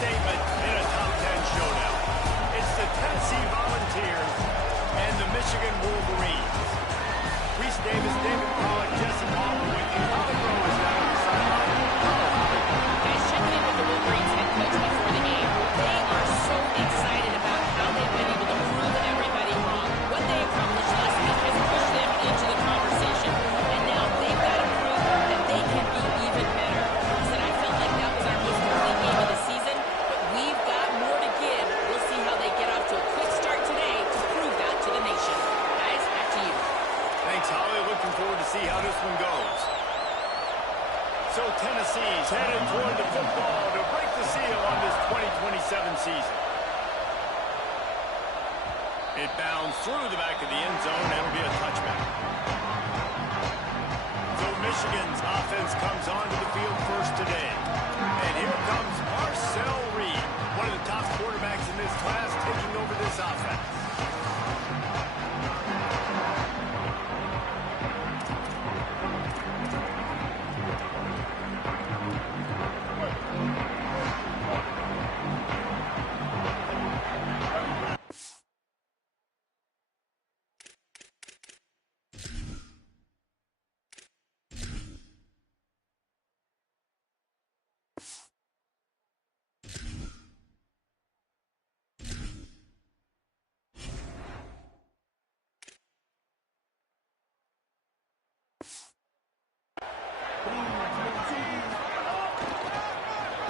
statement in a top 10 showdown. It's the Tennessee Volunteers and the Michigan Wolverines. Reese Davis, David Pollock, Jesse Palmer with you. How the growers down on the sideline. Guys, checking in with the Wolverines head coach before the game. They are so excited about how they've been able to prove everybody wrong. What they accomplished last week has pushed them into the conversation, and now they've got to prove that they can be even better. He said, I felt like that was our most complete game of the season, but we've got more to give. We'll see how they get off to a quick start today to prove that to the nation. Guys, back to you. Thanks, Holly. Looking forward to see how this one goes. So Tennessee's headed toward the football to break the seal on this 2027 season. It bounds through the back of the end zone. It'll be a touchback. So Michigan's offense comes onto the field first today. And here comes Marcel Reed, one of the top quarterbacks in this class, taking over this offense.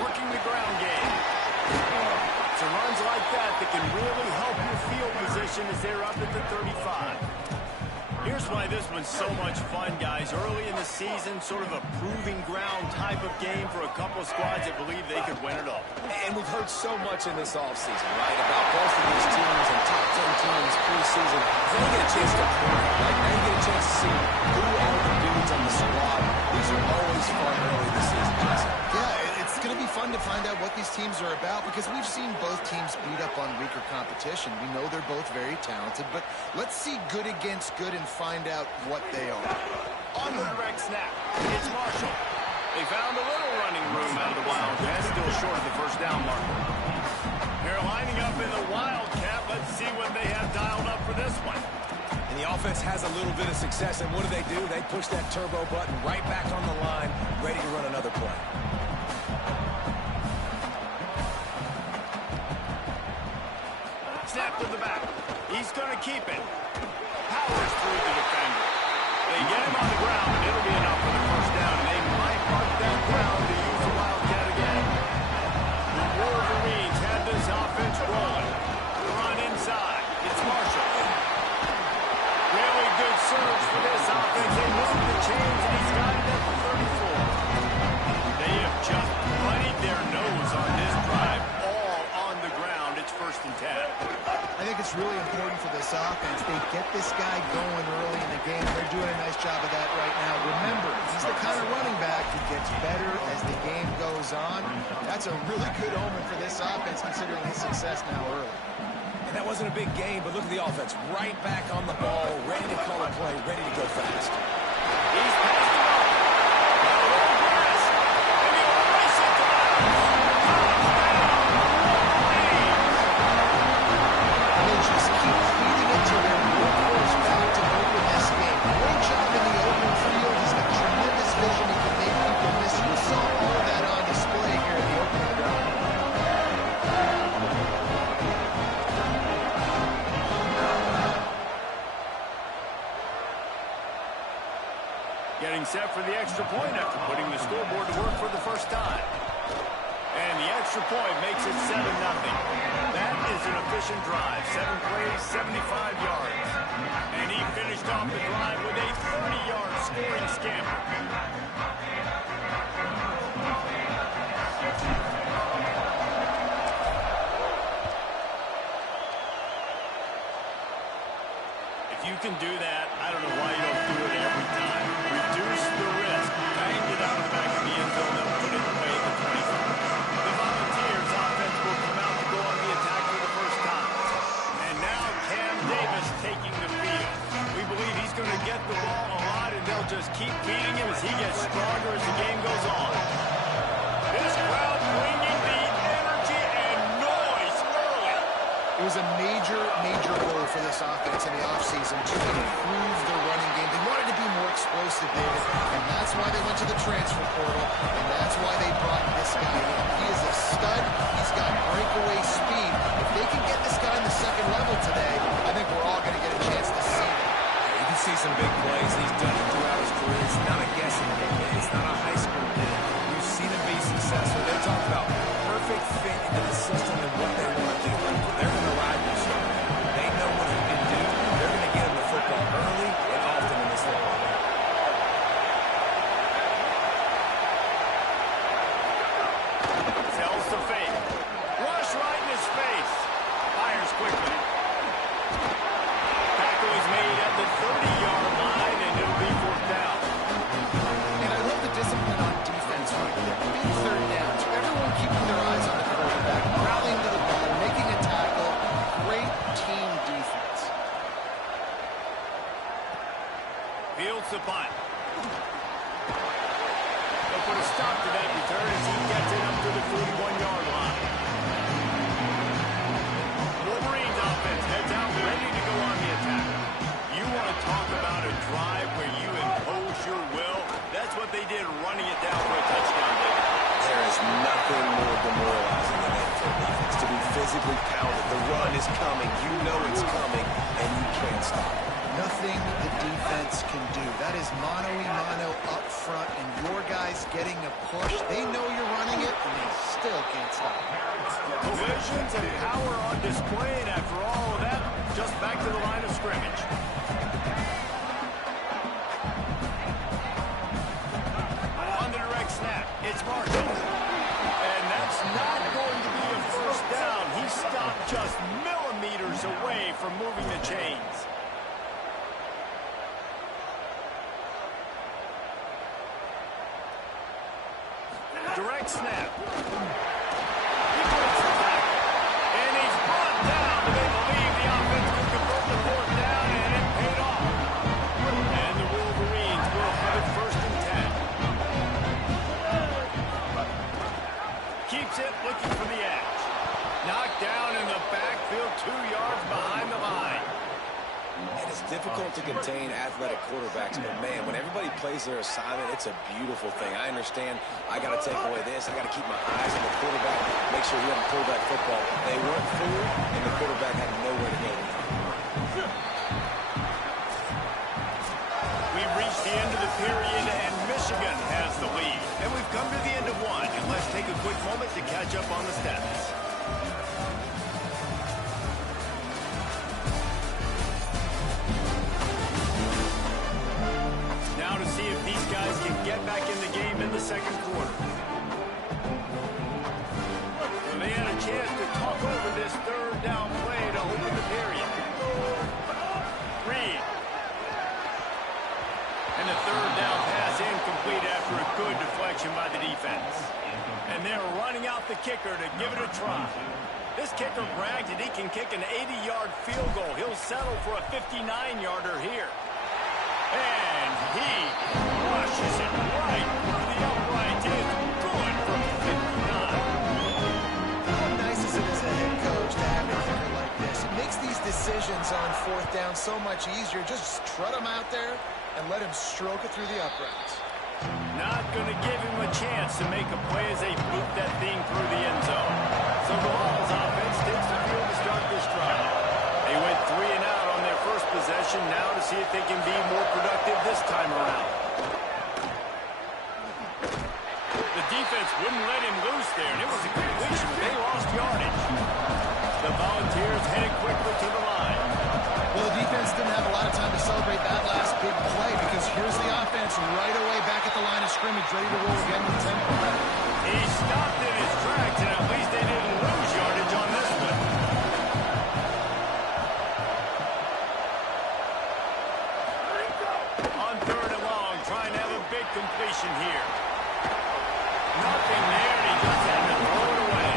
Working the ground game. It's runs like that can really help your field position as they're up at the 35. Here's why this one's so much fun, guys. Early in the season, sort of a proving ground type of game for a couple of squads that believe they could win it all. And we've heard so much in this offseason, right, about both of these teams and top 10 teams preseason. Then you get a chance to prove it, right? Now you get a chance to see who are the dudes on the squad. These are always fun early this season, Jason. Yeah, it's going to be fun to find out what these teams are about because we've seen both teams beat up on weaker competition. We know they're both very talented, but let's see good against good and find out what they are. On the direct snap, it's Marshall. They found a little running room out of the Wildcat, still short of the first down marker. They're lining up in the Wildcat. Let's see what they have dialed up for this one. And the offense has a little bit of success, and what do? They push that turbo button right back on the line, ready to run another play. Snap to the back. He's going to keep it. Powers through the defender. They get him on the ground, and it'll be enough for the first down. And they might mark that ground to use the Wildcat again. The Wolverines have this offense rolling. Run inside. It's Marshall. Really good surge for this offense. They move the chains, and he's got it at the 34. They have just bloodied their nose on this drive. All on the ground. It's 1st and 10. I think it's really important for this offense. They get this guy going early in the game. They're doing a nice job of that right now. Remember, he's the kind of running back who gets better as the game goes on. That's a really good omen for this offense considering his success now early. And that wasn't a big game, but look at the offense. Right back on the ball, ready to call a play, ready to go fast. He's passed the ball. Got a little grass. And he'll race it to They just keep feeding it to their workhorse back to open this game. Great job in the open field. He's got tremendous vision. He can make people miss. You saw all of that on display here in the opening ground. Getting set for the extra point after putting the scoreboard to work for the first time. And the extra point makes it 7-0. That is an efficient drive. 7 plays, 75 yards. And he finished off the drive with a 30-yard scoring scamper. If you can do that, I don't know why you don't do it every time. Reduce the risk. Bang it out of the back of the end zone. They'll put it away at the 25. The Volunteers offense will come out to go on the attack for the first time. And now Cam Davis taking the field. We believe he's going to get the ball a lot, and they'll just keep feeding him as he gets was a major, major goal for this offense in the offseason to improve their running game. They wanted to be more explosive, David, and that's why they went to the transfer portal, and that's why they brought this guy in. He is a stud. He's got breakaway speed. If they can get this guy in the second level today, I think we're all going to get a chance to see that. You can see some big plays. He's done it throughout his career. It's not a guessing game. It's not a high school game. You've seen him be successful. They talk about perfect fit into the system and what they want to do. They're going to ride this guy. They know what he can do. They're going to get him the football early and often in this football game. Tells the fake. Rush right in his face. Fires quickly. Tackle is made at the 30-yard line, and it'll be fourth down. And I love the discipline on defense right there. Big third down. So everyone keeping their eyes on the quarterback, rallying to the ball, making a tackle. Great team defense. Fields the punt. They'll put a stop to that return as he gets it up to the 41-yard line. Wolverines offense heads out ready to go on the attack. You want to talk about a drive where you impose your will? That's what they did, running it down for a touchdown, David. There is nothing more demoralizing than NFL defense. To be physically pounded. The run is coming. You know it's coming, and you can't stop it. Nothing the defense can do. That is mano-a-mano up front, and your guys getting a push. They know you're running it, and they still can't stop it. Collisions and power on display, and after all of that, just back to the line of scrimmage. On the direct snap, it's Marshall. And that's not going to be a first down. He stopped just millimeters away from moving the chains. Direct snap. He breaks the tackle. And he's brought down. They believe the offense could convert the fourth down, and it paid off. And the Wolverines will have it first and 10. Keeps it, looking for the edge. Knocked down in the backfield, 2 yards behind the line. And it's difficult to contain athletic quarterbacks, but man, when everybody plays their assignment, it's a beautiful thing. I understand I got to take away this. I got to keep my eyes on the quarterback, make sure he doesn't pull that football. They weren't fooled, and the quarterback had nowhere to go. We've reached the end of the period, and Michigan has the lead. And we've come to the end of one, and let's take a quick moment to catch up on the stats. Now to see if these guys can get back in the game in the second quarter. Well, they had a chance to talk over this third down play to open the period. Reed. And the third down pass incomplete after a good deflection by the defense. And they're running out the kicker to give it a try. This kicker bragged that he can kick an 80-yard field goal. He'll settle for a 59-yarder here. And he rushes it right through the upright. It's good from 59. How nice is it as a head coach to have a kicker like this? It makes these decisions on fourth down so much easier. Just trot him out there and let him stroke it through the uprights. Not going to give him a chance to make a play as they boot that thing through the end zone. So the Vols offense takes the field to start this drive. They went 3 and out on their first possession, now to see if they can be more productive this time around. The defense wouldn't let him loose there, and it was a completion. They lost yardage. The Volunteers headed quickly to the line. Well, the defense didn't have a lot of time to celebrate that last big play because here's the offense right away back at the line of scrimmage, ready to roll again with tempo. He stopped in his tracks, and at least they didn't lose yardage on this one. On third and long, trying to have a big completion here. Nothing there, and he just had to throw it away.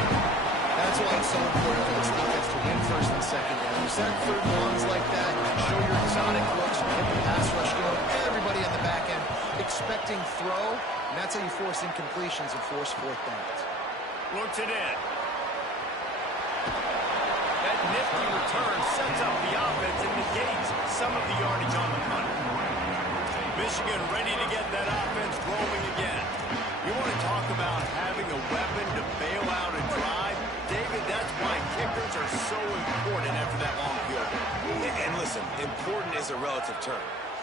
That's why it's so important for this defense to win first and second down. You set third and longs like that, you show your exotic looks, you hit the pass rush game, everybody on the back end expecting throw, and that's how you force incompletions and force fourth downs. Looks it in. That nifty return sets up the offense and negates some of the yardage on the punt. Michigan ready to get that offense rolling again. You want to talk about having a weapon to bail out a drive? David, that's why kickers are so important after that long field goal. And listen, important is a relative term.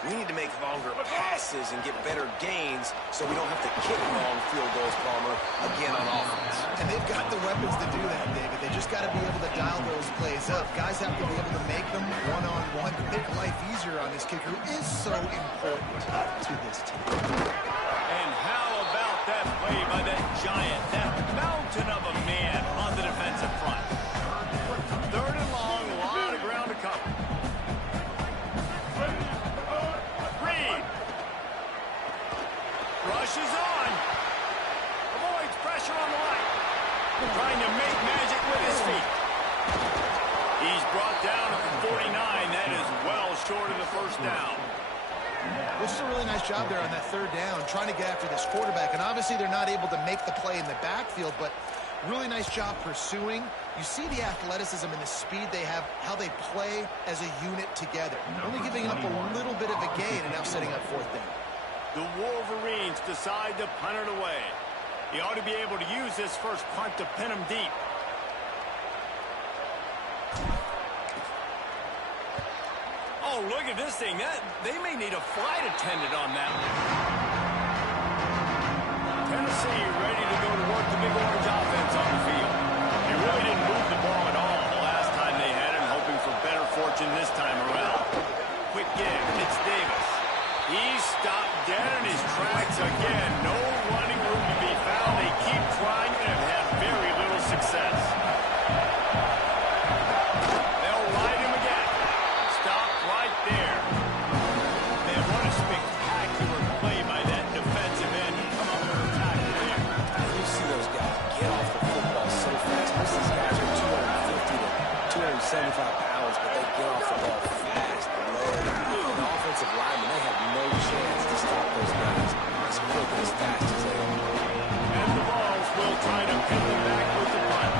We need to make longer passes and get better gains so we don't have to kick long field goals, Palmer, again on offense. And they've got the weapons to do that, David. They just got to be able to dial those plays up. Guys have to be able to make them one-on-one. To make life easier on this kicker is so important to this team. And how about that play by that giant, that mountain of a man on the defensive front? Third and long, a lot of ground to cover. Reed. Rushes on. Avoids pressure on the right. Trying to make magic with his feet. He's brought down at the 49. That is well short of the first down. This is a really nice job there on that third down, trying to get after this quarterback. And obviously they're not able to make the play in the backfield, but really nice job pursuing. You see the athleticism and the speed they have, how they play as a unit together. Only giving up a little bit of a gain and now setting up fourth down. The Wolverines decide to punt it away. He ought to be able to use this first punt to pin him deep. Oh, look at this thing. They may need a flight attendant on that one. Tennessee ready to go to work the Big Orange offense on the field. They really didn't move the ball at all the last time they had it, hoping for better fortune this time around. Quick give. It's Davis. He's stopped dead in his tracks again. No running room to be found. They keep trying and have had very little success. They'll ride him again. Stop right there. Man, what a spectacular play by that defensive end to come up with a tackle there. You see those guys get off the football so fast. Most of these guys are 250 to 275 pounds, but they get off the ball fast, low. The offensive linemen, they have no chance to stop those guys as quick and as fast as they are. And the Vols will try to pin them back with the punt.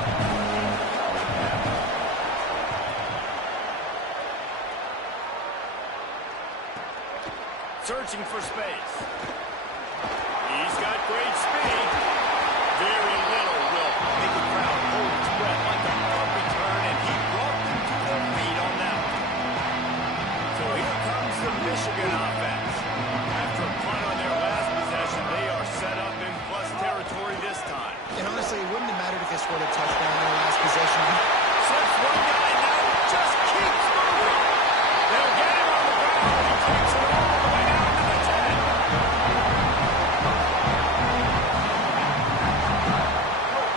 Searching for space. He's got great speed. Very little will make the crowd hold its breath like a punt return, and he brought them to their feet on that one. So here comes the Michigan offense. After a punt on their last possession, they are set up in plus territory this time. And honestly, it wouldn't have mattered if they scored a touchdown in their last possession. Sets one guy now, just keeps moving. They'll get him on the ground. He takes it all the way down to the 10.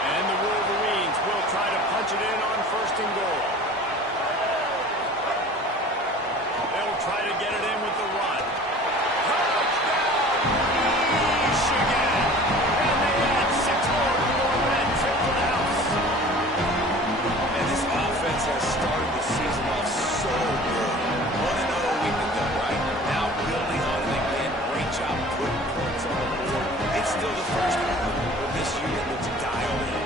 And the Wolverines will try to punch it in on first and goal. They'll try to get it in with the run. Touchdown, Michigan! And they add 6 more to the red tip to the house. And this offense has started the season off so good. 1-0 a week ago, right? Now building on it again. Great job putting points on the board. It's still the first half, but this unit looks dialed in.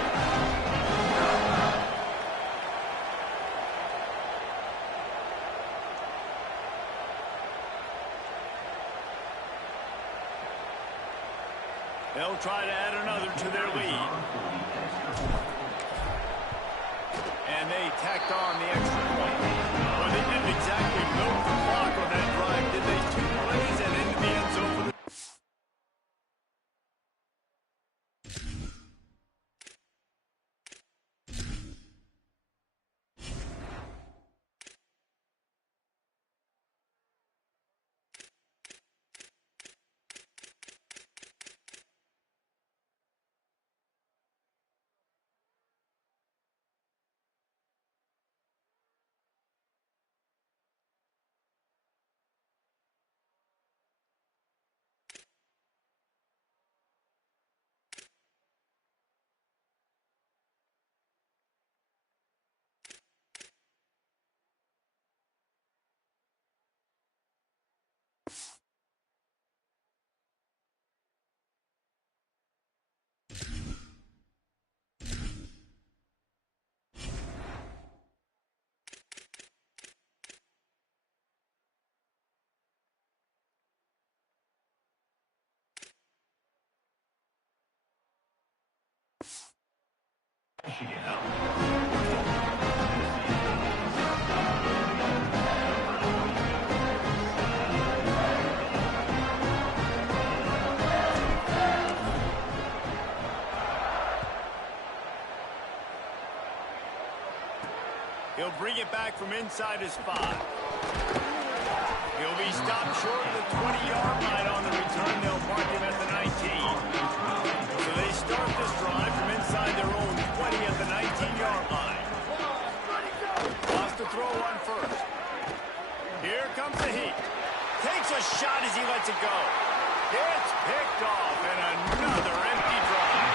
They'll try to add another to their lead. And they tacked on the extra point. Well, they didn't exactly milk the clock on that drive, did they? 2 plays and into the end zone for the... He'll bring it back from inside his 5. He'll be stopped short of the 20-yard line on the return. They'll mark him at the 19. So they start this drive from inside their own 20 at the 19-yard line. Lost to throw on first. Here comes the heat. Takes a shot as he lets it go. It's picked off, and another empty drive.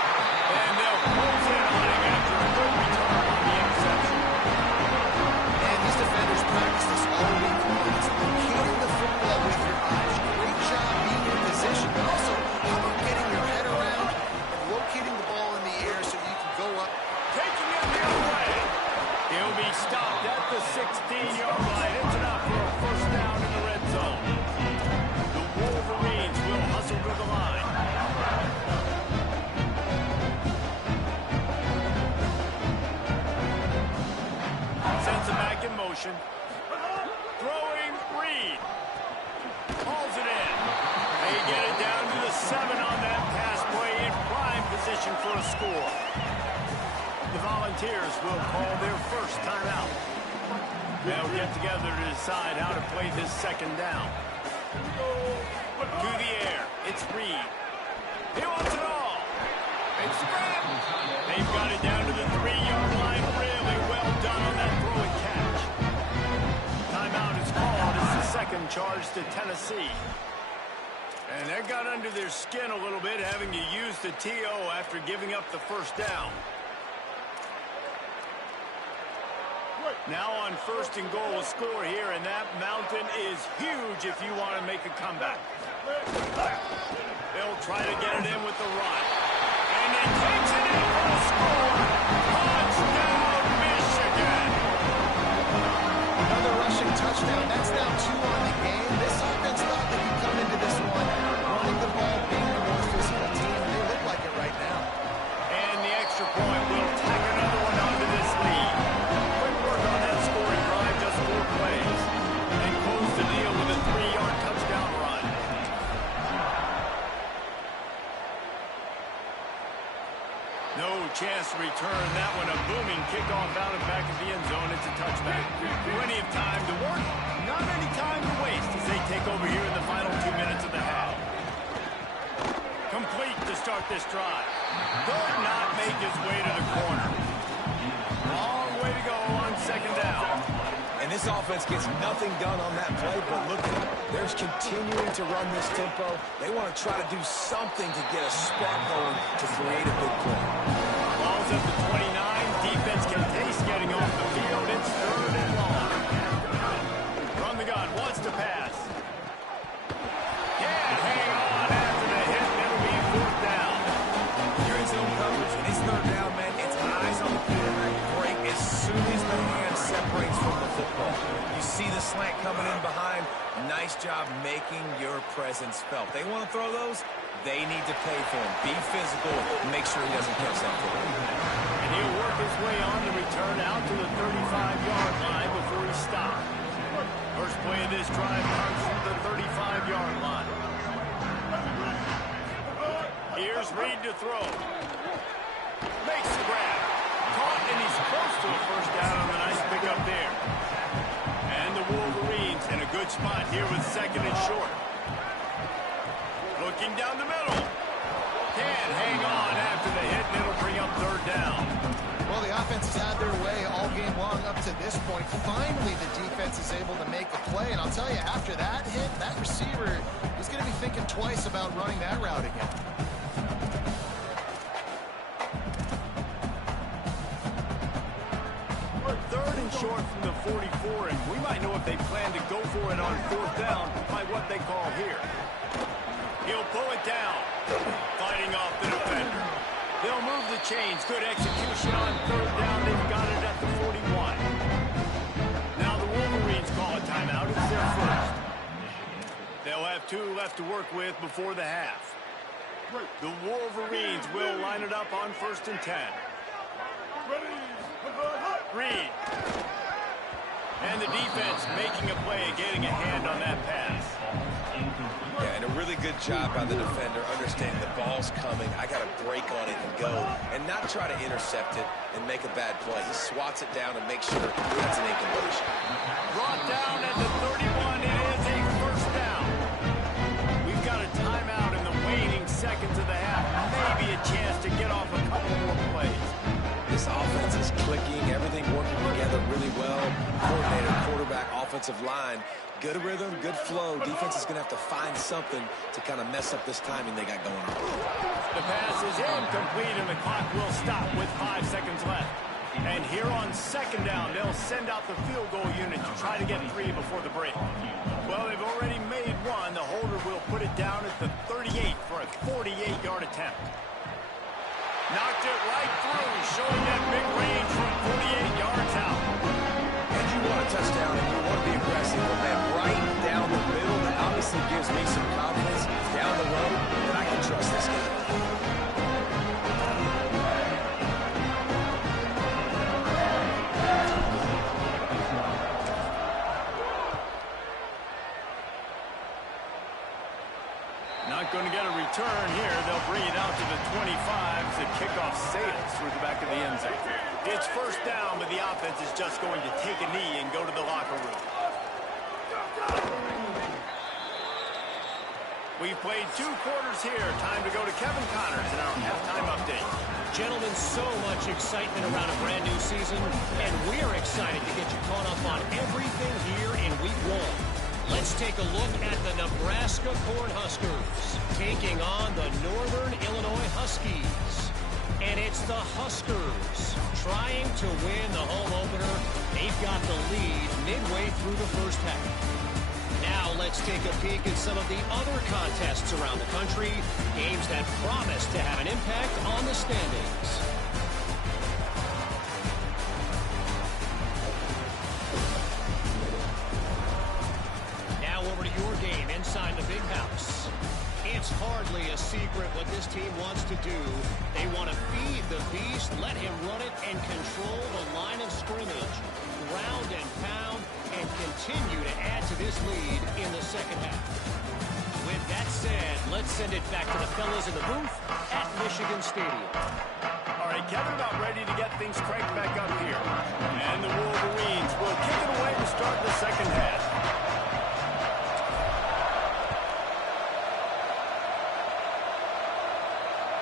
And they'll close in on him after a good return on the interception. And these defenders practice this all week long. It's locating the football with your eyes. Great job being in position, but also how about getting your head around and locating the ball in the air so you can go up. Taking it the other way. He'll be stopped at the 16-yard line. It's enough for a first down in the red zone. The Wolverines will hustle to the line. Sends him back in motion. Throwing Reed. Hauls it in. They get it down to the 7 on that pass play in prime position for a score. The Volunteers will call their first timeout. They'll get together to decide how to play this second down. To the air. It's Reed. He wants it all. It's Grant. They've got it down to the 3-yard line. Really well done on that throw and catch. Timeout is called. It's the second charge to Tennessee. And that got under their skin a little bit, having to use the TO after giving up the first down. Now on first and goal, a score here, and that mountain is huge if you want to make a comeback. They'll try to get it in with the run. And he takes it in for a score. Touchdown, Michigan! Another rushing touchdown. That's now 2 on the game. This offense thought they could come into this one running the ball, being the more physical team, and they look like it right now. And the extra point will tack another one onto this lead. Quick work on that scoring drive, just 4 plays. They close the deal with a 3-yard touchdown run. No chance to return that one. A booming kickoff out and back of the end zone. It's a touchback. Plenty of time to work. Not any time to waste as they take over here in the final 2 minutes of the half. Complete to start this drive. Could not make his way to the corner. Long way to go on second down. And this offense gets nothing done on that play, but look at them. They're continuing to run this tempo. They want to try to do something to get a spark going to create a big play. Ball's at the 29. Defense can taste getting off the field. It's 3rd and long. From the gun, wants to pass. Can't hang on after the hit. It'll be 4th down. You're in zone coverage, and it's 3rd down, man. It's eyes on the quarterback. Break as soon as the hand separates from the football. You see the slant coming in behind. Nice job making your presence felt. They want to throw those. They need to pay for them. Be physical. Make sure he doesn't catch that football. And he'll work his way on the return out to the 35-yard line before he stops. First play of this drive comes from the 35-yard line. Here's Reed to throw. Makes the grab. Caught, and he's close to a first down on the nice pickup there. And the Wolverines in a good spot here with 2nd and short. Looking down the middle. Can't hang on after the hit, and it'll bring up 3rd down. Well, the offense has had their way all game long up to this point. Finally, the defense is able to make a play. And I'll tell you, after that hit, that receiver is going to be thinking twice about running that route again. We're 3rd and short from the 44, and we might know if they plan to go for it on 4th down by what they call here. He'll pull it down, fighting off the defender. They'll move the chains. Good execution on 3rd down. They've got it at the 41. Now the Wolverines call a timeout. It's their first. They'll have 2 left to work with before the half. The Wolverines will line it up on 1st and 10. Reed. And the defense making a play and getting a hand on that pass. Yeah, and a really good job by the defender, understanding the ball's coming. I got to break on it and go, and not try to intercept it and make a bad play. He swats it down and makes sure that's an incompletion. Brought down at the 31. It is a first down. We've got a timeout in the waning seconds of the half. Maybe a chance to get off a couple more plays. This offense is clicking, everything working together really well. Coordinator, quarterback, offensive line, good rhythm, good flow. Defense is going to have to find something to kind of mess up this timing they got going on. The pass is incomplete, and the clock will stop with 5 seconds left. And here on second down, they'll send out the field goal unit to try to get 3 before the break. Well, they've already made 1. The holder will put it down at the 38 for a 48-yard attempt. Knocked it right through, showing that big range from 48 yards out. And you want a touchdown and you want to be aggressive, but man, right down the middle, that obviously gives me some confidence down the road that I can trust this guy. Not going to get a return here. They'll bring it out to the 25 as the kickoff sails through the back of the end zone. It's first down, but the offense is just going to take a knee and go to the locker room. We've played 2 quarters here. Time to go to Kevin Connors in our halftime update. Gentlemen, so much excitement around a brand new season, and we're excited to get you caught up on everything here in Week 1. Let's take a look at the Nebraska Cornhuskers taking on the Northern Illinois Huskies. And it's the Huskers trying to win the home opener. They've got the lead midway through the first half. Now let's take a peek at some of the other contests around the country, games that promise to have an impact on the standings. Over to your game inside the big house. It's hardly a secret what this team wants to do. They want to feed the beast, let him run it, and control the line of scrimmage. Ground and pound, and continue to add to this lead in the second half. With that said, let's send it back to the fellas in the booth at Michigan Stadium. All right, Kevin, about ready to get things cranked back up here. And the Wolverines will kick it away to start the second half.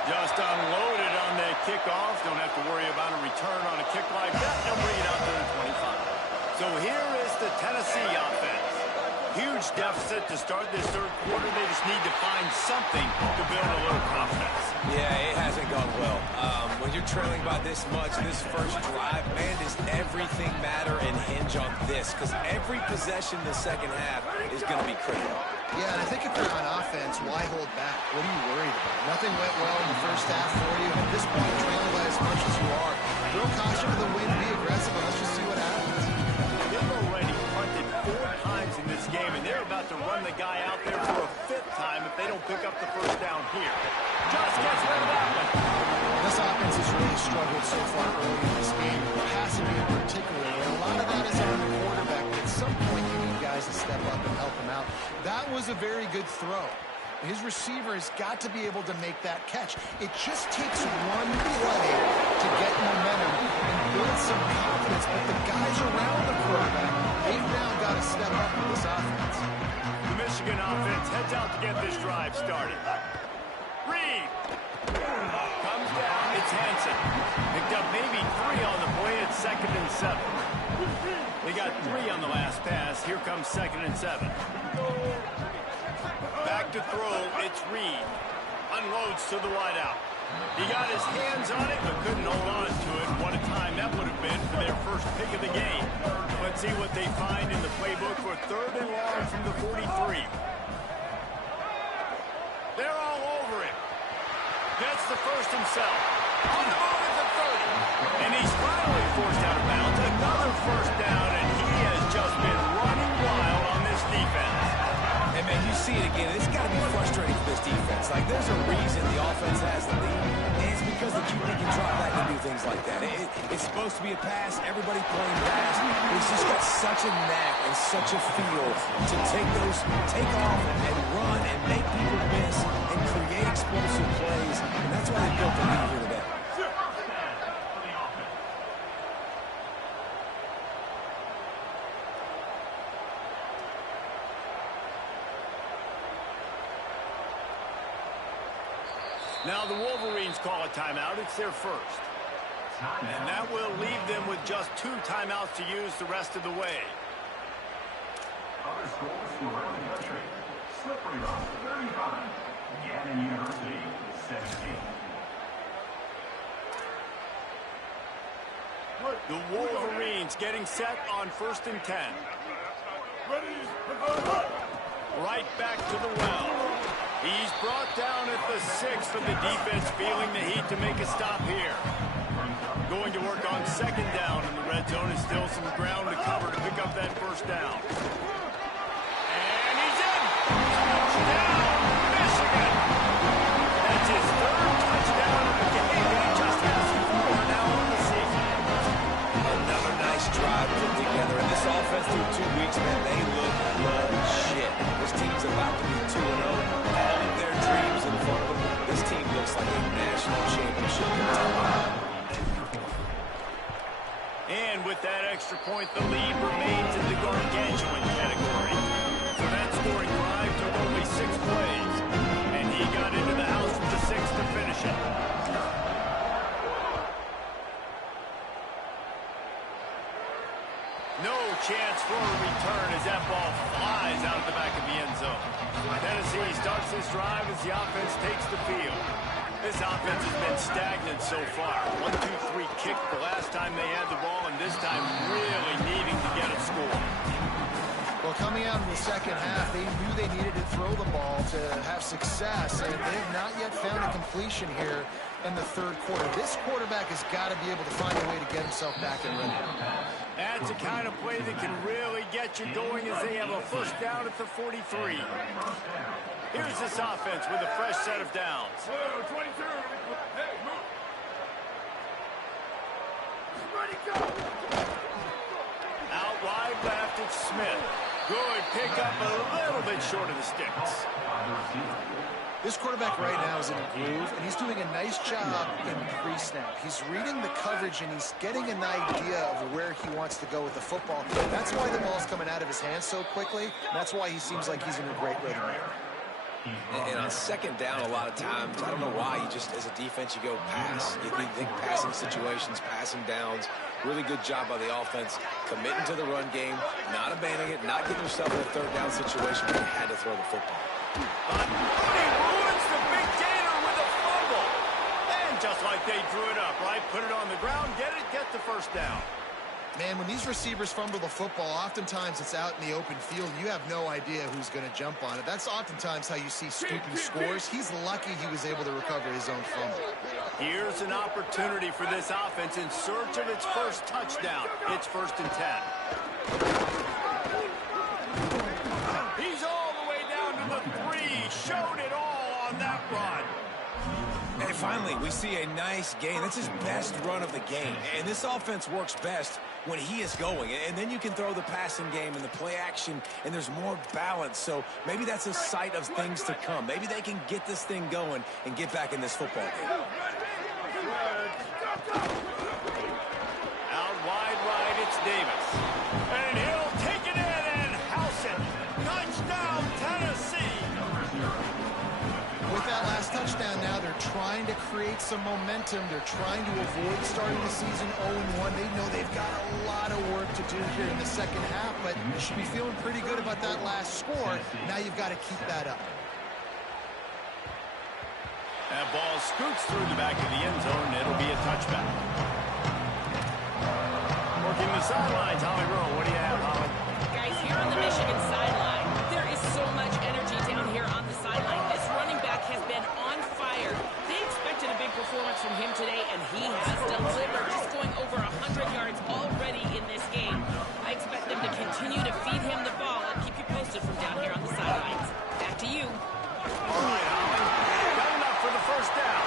Just unloaded on the kickoff. Don't have to worry about a return on a kick like that. They'll bring it out to the 25. So here is the Tennessee offense. Huge deficit to start this third quarter. They just need to find something to build a little confidence. Yeah, it hasn't gone well. When you're trailing by this much, this first drive, man, does everything matter and hinge on this? Because every possession in the second half is going to be critical. Yeah, and I think if you're on offense, why hold back? What are you worried about? Nothing went well in the first half for you. At this point, trailing by as much as you are. Throw caution to the wind, be aggressive, and let's just see what happens. They've already punted 4 times in this game, and they're about to run the guy out there for a 5th time if they don't pick up the first down here. Just gets rid of that one. This offense has really struggled so far early in this game, passing in particular. And a lot of that is on the quarterback. At some point, you need guys to step up and help him out. That was a very good throw. His receiver has got to be able to make that catch. It just takes one play to get momentum and build some confidence. But the guys around the quarterback, they've now got to step up with this offense. The Michigan offense heads out to get this drive started. Reed comes down. It's Hansen. Picked up maybe 3 on the play at 2nd and 7. They got 3 on the last pass. Here comes 2nd and 7. Back to throw. It's Reed. Unloads to the wideout. He got his hands on it, but couldn't hold on to it. What a time that would have been for their first pick of the game. Let's see what they find in the playbook for 3rd and long from the 43. They're all over him. Gets the first himself. On the move at the 30. And he's finally forced out of bounds. Another first down, and he has just been running wild on this defense. And, man, you see it again. It's got to be frustrating for this defense. Like, there's a reason the offense has the lead, and it's because the QB can drop back and do things like like that. It's supposed to be a pass, everybody playing pass. He's just got such a knack and such a feel to take off and run and make people miss and create explosive plays. And that's why they built the lead here today. Now the Wolverines call a timeout. It's their first. And that will leave them with just 2 timeouts to use the rest of the way. Other schools from around the country. Slippery Rock, 35. Gannon University, 17. The Wolverines getting set on 1st and 10. Right back to the well. He's brought down at the 6 for the defense, feeling the heat to make a stop here. Going to work on 2nd down, and the red zone is still some ground to cover to pick up that 1st down. And he's in! Touchdown, Michigan! That's his 3rd touchdown of the game, and he just has 4 now on the season. Another nice drive put together. And this offense through 2 weeks, man, they look legit. This team's about to be 2-0. All of their dreams in front of them. This team looks like a national championship contender. And with that extra point, the lead remains in the gargantuan category. So that scoring drive took only 6 plays. And he got into the house with the 6 to finish it. No chance for a return as that ball flies out of the back of the end zone. Tennessee starts this drive as the offense takes the field. This offense has been stagnant so far. 1-2-3 kick the last time they had the ball, and this time really needing to get a score. Well, coming out in the second half, they knew they needed to throw the ball to have success, and they have not yet found a completion here in the 3rd quarter. This quarterback has got to be able to find a way to get himself back in rhythm. That's the kind of play that can really get you going as they have a 1st down at the 43. Here's this offense with a fresh set of downs. 22. Hey, move. Ready, go. Out wide left, it's Smith. Good pickup, a little bit short of the sticks. This quarterback right now is in a groove, and he's doing a nice job in pre-snap. He's reading the coverage, and he's getting an idea of where he wants to go with the football. That's why the ball's coming out of his hands so quickly. And that's why he seems like he's in a great rhythm here. And on 2nd down, a lot of times, I don't know why, you just, as a defense, you go pass. You think passing situations, passing downs. Really good job by the offense, committing to the run game, not abandoning it, not getting yourself in a 3rd down situation where you had to throw the football. He ruins the big gainer with a fumble. And just like they drew it up, right? Put it on the ground, get the 1st down. Man, when these receivers fumble the football, oftentimes it's out in the open field. You have no idea who's going to jump on it. That's oftentimes how you see scooping scores. He's lucky he was able to recover his own fumble. Here's an opportunity for this offense in search of its 1st touchdown. It's 1st and 10. He's all the way down to the 3. Showed it all on that run. And finally, we see a nice gain. That's his best run of the game. And this offense works best when he is going. And then you can throw the passing game and the play action, and there's more balance. So maybe that's a sight of things to come. Maybe they can get this thing going and get back in this football game. Out wide right, it's Davis. And he'll take it in and house it. Touchdown, Tennessee. With that last touchdown now, they're trying to create some momentum. They're trying to avoid starting the season 0-1. They know they've got a lot of work to do here in the second half, but you should be feeling pretty good about that last score. Now you've got to keep that up. That ball scoots through the back of the end zone, and it'll be a touchback. Working the sidelines, Holly Rowe. What do you have, Holly? Guys, here on the Michigan sideline, there is so much energy down here on the sideline. This running back has been on fire. They expected a big performance from him today, and he has delivered, just going over 100 yards already in this game. I expect them to continue to feed him the ball and keep you posted from down here on the sidelines. Back to you. All right, Holly. Got enough for the 1st down.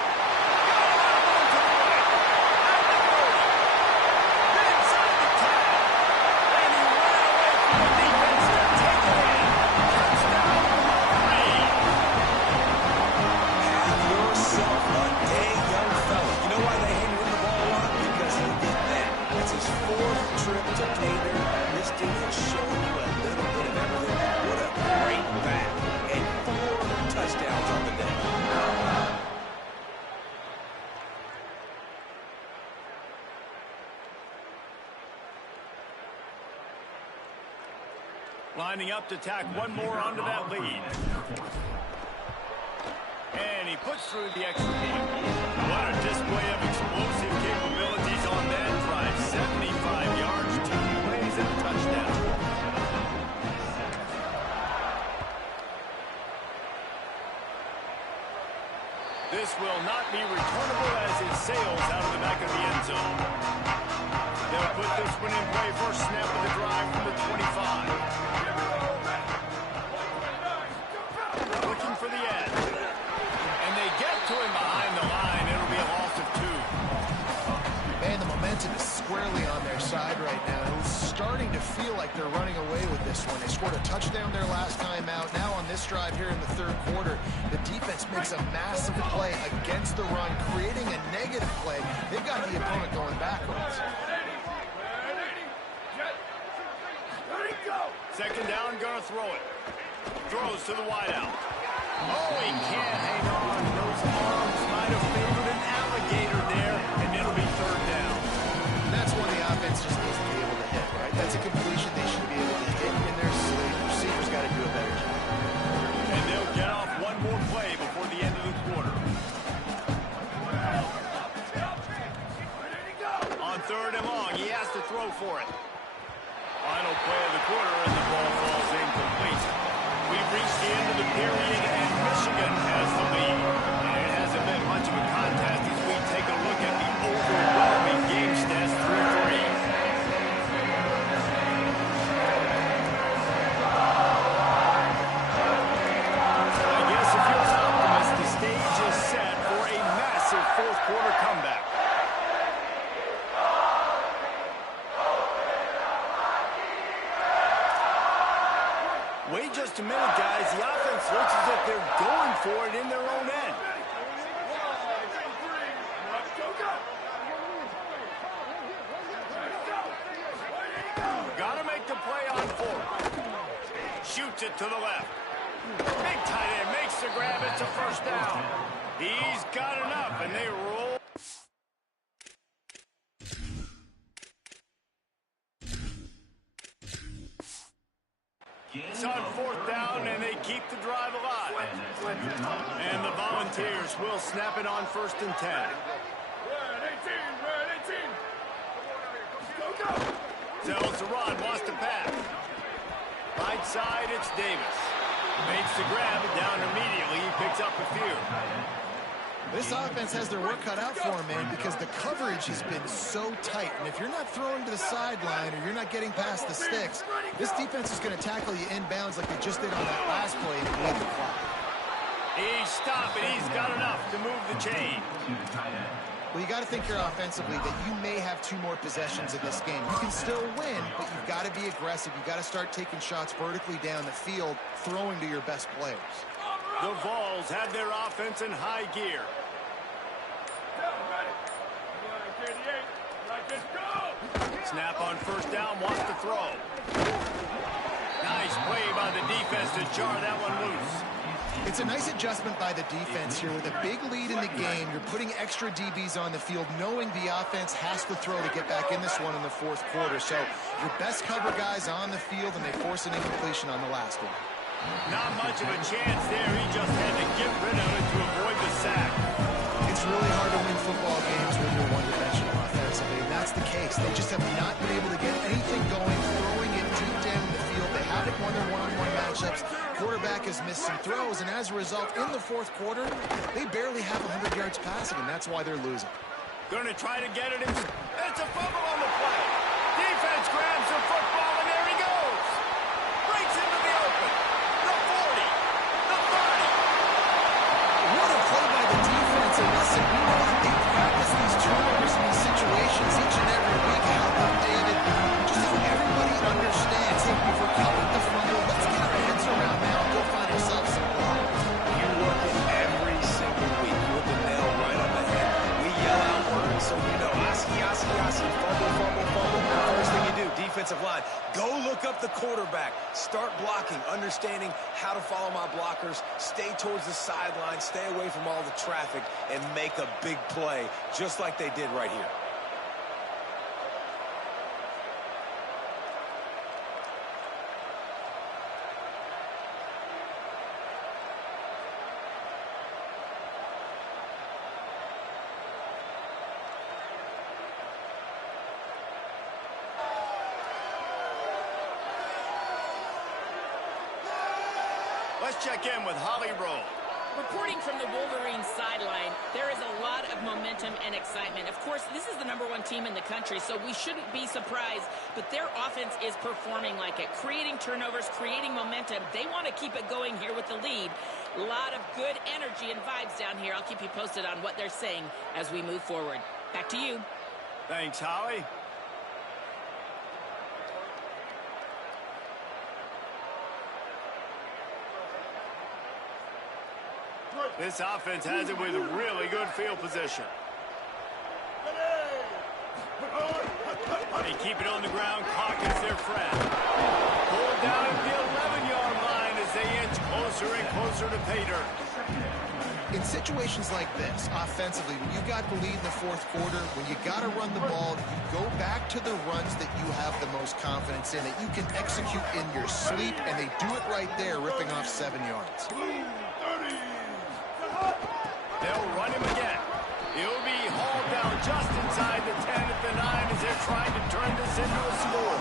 Lining up to tack one more onto that lead. And he puts through the extra point. What a display of explosive capabilities on that drive. 75 yards, 2 plays, and a touchdown. This will not be returnable as it sails out of the back of the end zone. They'll put this one in play first snap of the drive from the 25. Looking for the edge. And they get to him behind the line. It'll be a loss of 2. Man, the momentum is squarely on their side right now. It's starting to feel like they're running away with this one. They scored a touchdown their last time out. Now on this drive here in the third quarter, the defense makes a massive play against the run, creating a negative play. They've got the opponent going backwards. Second down, gonna throw it. Throws to the wideout. Oh, he can't hang on. Those arms might have favored an alligator there, and it'll be third down. And that's one the offense just needs to be able to hit, right? That's a completion they should be able to hit in their sleep. Receivers got to do a better job. And they'll get off one more play before the end of the quarter. On third and long, he has to throw for it. Final play of the quarter, and the ball falls incomplete. We've reached the end of the period, and Michigan has the lead. And it hasn't been much of a contest as we take a look at the overwhelming game stats through 3. I guess if you're an optimist, the stage is set for a massive fourth quarter comeback. Wait just a minute, guys. The offense looks as if they're going for it in their own end. Gotta make the play on fourth. Shoots it to the left. Big tight end makes the grab. It's a first down. He's got enough, and they roll. It's on fourth down, and they keep the drive alive. And the Volunteers will snap it on first and 10. Tells the run, wants to pass. Right side, it's Davis. Makes the grab, down immediately. He picks up a few. This offense has their work cut out for them, man, because the coverage has been so tight. And if you're not throwing to the sideline or you're not getting past the sticks, this defense is going to tackle you inbounds like they just did on that last play and bleed the clock. He's stopped, and he's got enough to move the chain. Well, you got to think here offensively that you may have 2 more possessions in this game. You can still win, but you've got to be aggressive. You've got to start taking shots vertically down the field, throwing to your best players. The Vols have their offense in high gear. Snap on first down, wants to throw. Nice play by the defense to jar that one loose. It's a nice adjustment by the defense here. With a big lead in the game, you're putting extra DBs on the field, knowing the offense has to throw to get back in this one in the fourth quarter. So your best cover guys on the field, and they force an incompletion on the last one. Not much of a chance there. He just had to get rid of it to avoid the sack. It's really hard to win football games when you're one-dimensional offensively, and that's the case. They just have not been able to get anything going, throwing it deep down the field. They haven't won their one-on-one matchups. Quarterback has missed some throws, and as a result, in the fourth quarter, they barely have 100 yards passing, and that's why they're losing. Going to try to get it in. It's a fumble on the play. Defense grabs the football, and there he goes. Breaks into the open. The 40. The 30. What a play by the defense. And listen, we know that they practice these turnovers in these situations each and every week. How about David? Just so everybody understands, hey, we've recovered the fumble. Let's get our heads around now and go find ourselves some blocks. You work it every single week. You hit the nail right on the head. We yell out words, so you know, Asi, Asi, Asi, fumble, fumble, fumble. First thing you do, defensive line, go look up the quarterback. Start blocking, understanding how to follow my blockers, stay towards the sideline, stay away from all the traffic, and make a big play, just like they did right here. Let's check in with Holly Rowe. Reporting from the Wolverines sideline, there is a lot of momentum and excitement. Of course, this is the #1 team in the country, so we shouldn't be surprised, but their offense is performing like it, creating turnovers, creating momentum. They want to keep it going here with the lead. A lot of good energy and vibes down here. I'll keep you posted on what they're saying as we move forward. Back to you. Thanks, Holly. This offense has it with really good field position. They keep it on the ground. Clock is their friend. Pulled down at the 11-yard line as they inch closer and closer to pay dirt. In situations like this, offensively, when you got the lead in the fourth quarter, when you got to run the ball, you go back to the runs that you have the most confidence in, that you can execute in your sleep, and they do it right there, ripping off 7 yards. They'll run him again. He'll be hauled down just inside the 10 at the 9 as they're trying to turn this into a score.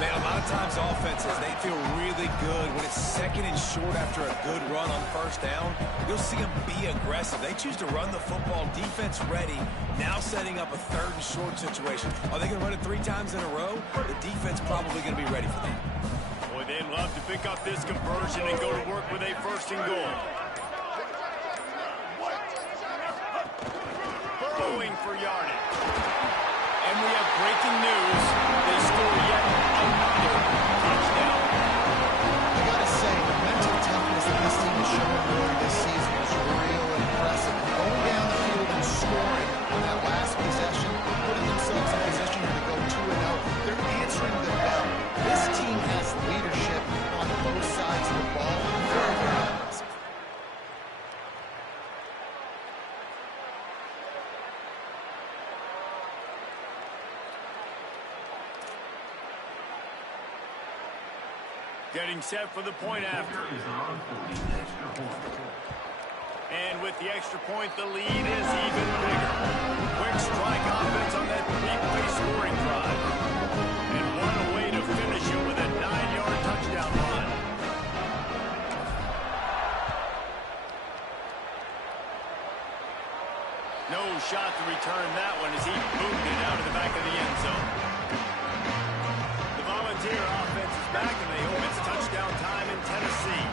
Man, a lot of times offenses, they feel really good when it's second and short after a good run on first down. You'll see them be aggressive. They choose to run the football, defense ready, now setting up a third and short situation. Are they going to run it 3 times in a row? The defense probably going to be ready for that. Boy, they'd love to pick up this conversion and go to work with a first and goal. Going for yardage. And we have breaking news. They score yet another touchdown. I gotta say, the mental toughness that this team has shown early this season is real impressive. And going down the field and scoring on that last possession, putting themselves in position here to go 2-0, they're answering the bell. This team has leadership on both sides of the ball. Very, very impressive. Getting set for the point after. And with the extra point, the lead is even bigger. Quick strike offense on that 3-play scoring drive. And one away to finish it with a 9-yard touchdown run. No shot to return that one as he moved it out of the back of the end zone. The Volunteer offense is back, and they hope it's touchdown time in Tennessee.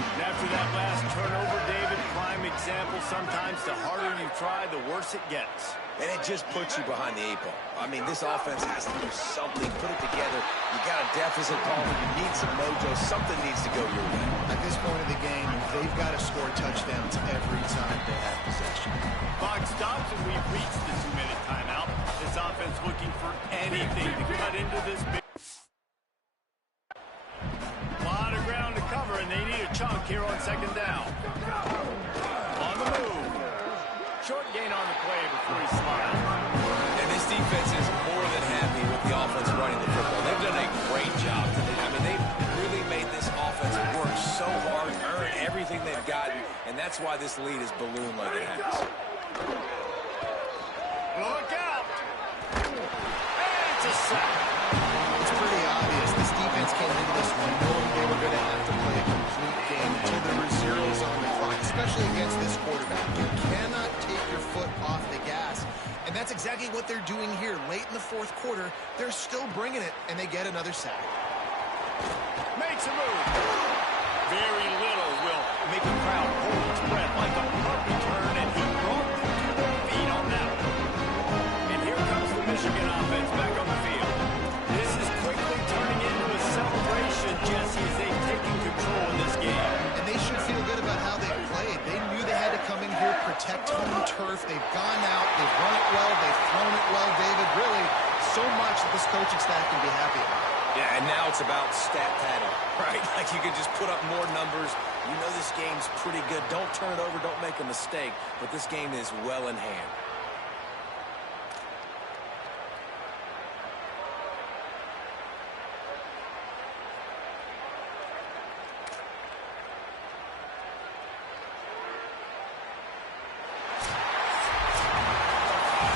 And after that last turnover, David, prime example, sometimes the harder you try, the worse it gets. And it just puts you behind the 8 ball. I mean, this offense has to do something, put it together. You got a deficit, Palmer. You need some mojo. Something needs to go your way. At this point of the game, they've got to score touchdowns every time they have possession. Clock stops, and we've reached the 2-minute timeout. This offense looking for anything to cut into this big. A lot of ground to cover, and they need a chunk here on second down. On the move. Short gain on the play before he slides. And this defense is more than happy with the offense running the football. They've done a great job today. I mean, they've really made this offense work so hard, earn everything they've gotten, and that's why this lead is ballooned like it has. Look out! And it's a sack. It's pretty obvious. This defense came into this one knowing they were going to have to play a complete game until there were zeros on the clock, especially against this quarterback. You cannot take your foot off the gas. And that's exactly what they're doing here. Late in the fourth quarter, they're still bringing it, and they get another sack. Makes a move. Very little will make a crowd hold its breath like a punt return, and he brought them to their feet on that one. And here comes the Michigan offense back on the field. This is quickly turning into a celebration, Jesse, as they've taken control in this game. And they should feel good about how they played. They knew they had to come in here, protect home turf. They've gone out, they've run it well, they've thrown it well, David. Really, so much that this coaching staff can be happy about. Yeah, and now it's about stat padding, right? Like you can just put up more numbers. You know this game's pretty good. Don't turn it over, don't make a mistake. But this game is well in hand.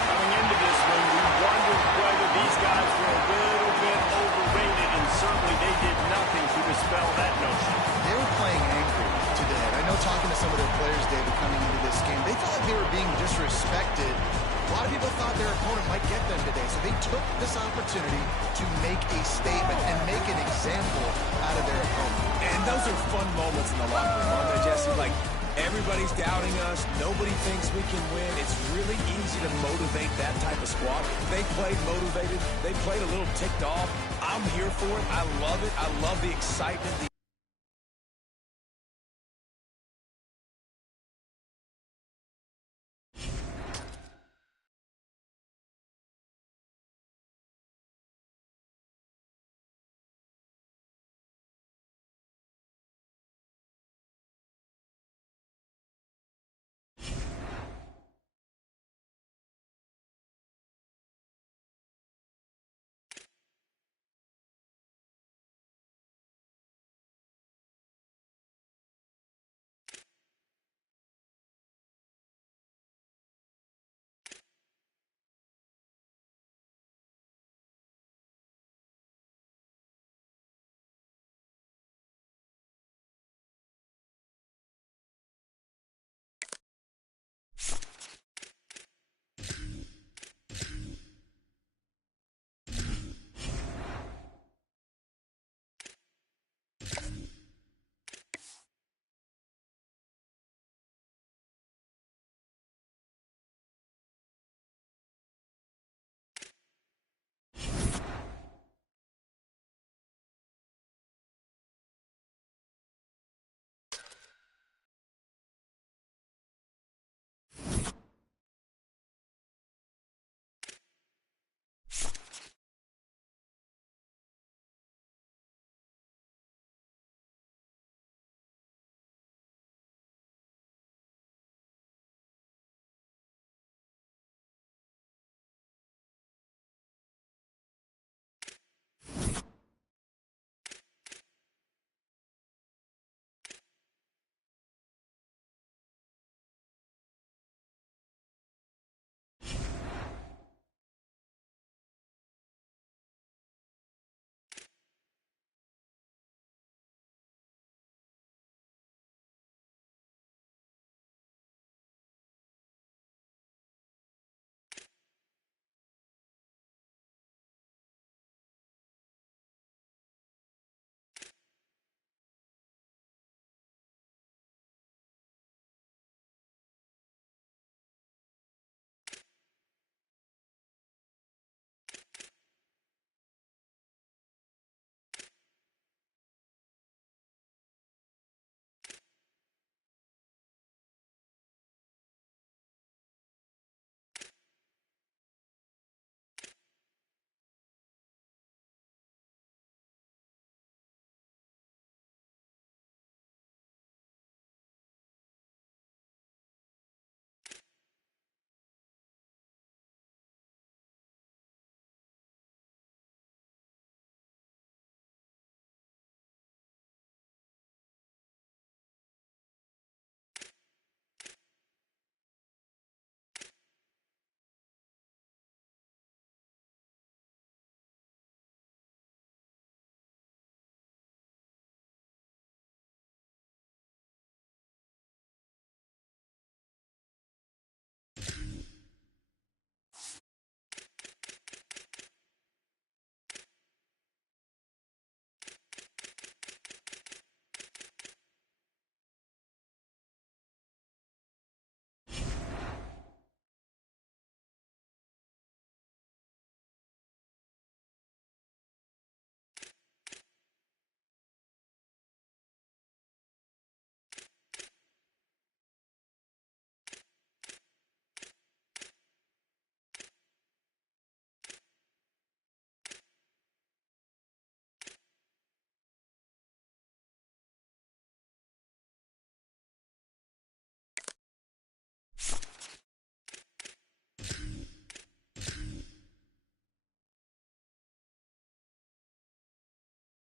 Coming into this one, we wondered whether these guys were a little bit overrated, and certainly they did nothing to dispel that notion. they were playing angry today. I know talking to some of their players, David, coming into this game, they felt like they were being disrespected. A lot of people thought their opponent might get them today, so they took this opportunity to make a statement and make an example out of their opponent. And those are fun moments in the locker room, aren't they, Jesse? Like, everybody's doubting us. Nobody thinks we can win. It's really easy to motivate that type of squad. They played motivated. They played a little ticked off. I'm here for it. I love it. I love the excitement.